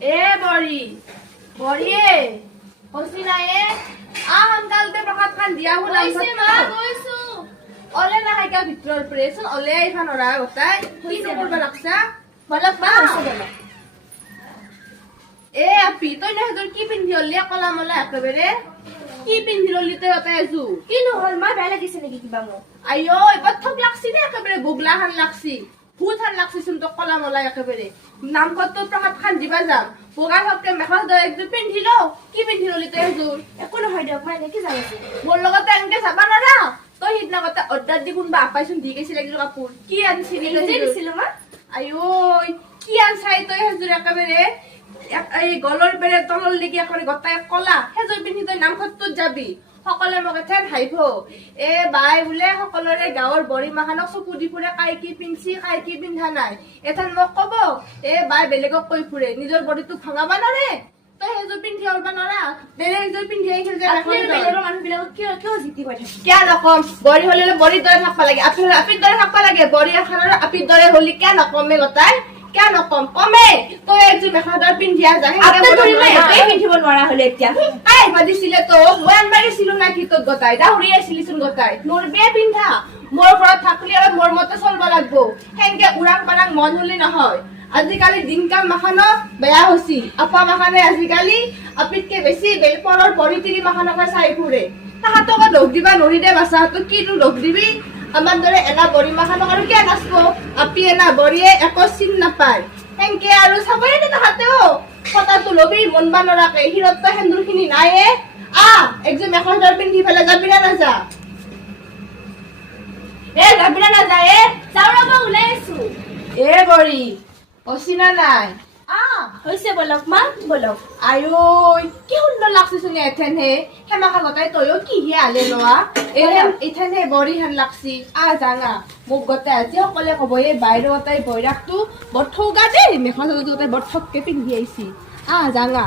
এ বৰি বৰিয়ে হসি না এ সোনকালতে প্ৰসাদ খান দিয়া হ'ল অলে নাখাই কা ভিতৰৰ প্ৰেচোন অলে আইফা নৰা গতাই কি কৰিব লাগছা বলক বা এ আপি তই না তোৰ কি পিন্ধি অলি কলা মলা একেবাৰে কি পিন্ধি ললি তই অতাই আজু কি নহল মা বেয়া লাগিছে নেকি কিবা মোক আইও এবাৰ থক লাগছি নে একেবাৰে বুগলা খান লাগছি ভূত খান লাগছি চোন তো কলা মলা একেবাৰে নামঘৰটো প্ৰসাদ খান দিবা যাম বগা হকে মেখেলা চাদৰ একযোৰ পিন্ধি লও কি পিন্ধি ললি তই এযোৰ একো নহয় দিয়ক মই এনেকে যাইছো মোৰ লগতে এনেকে যাবা নৰা তই সিদিনা কতে অৰ্ডাৰ দি কোনবা আপাইচোন দি গৈছিল একযোৰ কাপোৰ কি আনিছিলি নিজে দিছিলো মা আইও কি আনছাই তই সেইযোৰ একেবাৰে এই গলৰ পেৰে তলৰ লেগি একেবাৰে গটাই কলা সেইযোৰ পিন্ধি তই নামঘৰটোত যাবি সকলে মোক এঠাইত হাঁহিব এ বাই বোলে সকলোৰে গাঁৱৰ বৰি মাখানক চকু দি ফুৰে কাই কি পিন্ধছি কাই কি পিন্ধা নাই এঠান মোক কব এ বাই বেলেগক কৈ ফুৰে নিজৰ বডিটোক ভঙাবা নৰে তই সেইযোৰ পিন্ধি ওলবা নৰা বেলেগ এযোৰ পিন্ধি আহিছিল যে বেলেগৰ মানুহবিলাকক কিয় জিতি কৈ থাকে কিয় নকম বৰি হলে বৰিৰ দৰে থাকবা লাগে আপিৰ দৰে থাকবা লাগে বৰি এখনৰ আপিৰ দৰে হলি কিয় নকমে গতাই কিয় নকম কমে তই একযোৰ মেখেলা চাদৰ পিন্ধিয়া যা এই পিন্ধিব নোৱাৰা হলে এতিয়া কাই ভাবিছিলে তো মই আনবাৰিছিলো না কি তোক গতাই দাউৰি আছিলিচোন গতাই নৰবে পিন্ধা মোৰ ঘৰত থাকলি আৰু মোৰ মতে চলবা লাগবো হেনকে উৰাং পাৰাং মন হলি নহয় আজিকালি দিনকাল মাখানো বেয়া হৈছি আপা মাখানে আজিকালি আপিতকে বেছি বেলপৰৰ পৰিতিৰি মাখানকে চাই ফুৰে তাহাঁতক দোষ দিবা নৰি দে বাচ্চাহঁতক কিনো দোষ দিবি আমাৰ দৰে এনা বৰি মাখানক আৰু কিয় নাচব আপি এনা বৰিয়ে একো চিন নাপায় হেনকে আৰু চাবই দে তাহাঁতেও কথাটো লবি মনবা নৰাকে হিৰত সেন্দুৰ খিনি নাইয়ে একযোৰ মেখেলা চাদৰ পিন্ধি পেলাই যাবি না নাযা যাবি না নাযা যাওঁ ৰ'ব ওলাই আছো বৰি অচিনা নাই হৈছে বলক মা বলক আয়ো কি সুন্দৰ লাগছিচোন এথেন হে হেমাখা গতাই তয়ো কিহে আলে লোৱা এথেন হে বৰি হেন লাগছি জানা মোক গতাই আজি সকলে কব এই বাইৰ গতাই বৈৰাগটো বৰ ঠৌগা দেই মেখেলা চাদৰ গতাই বৰ ঠগকে পিন্ধি আহিছি জানা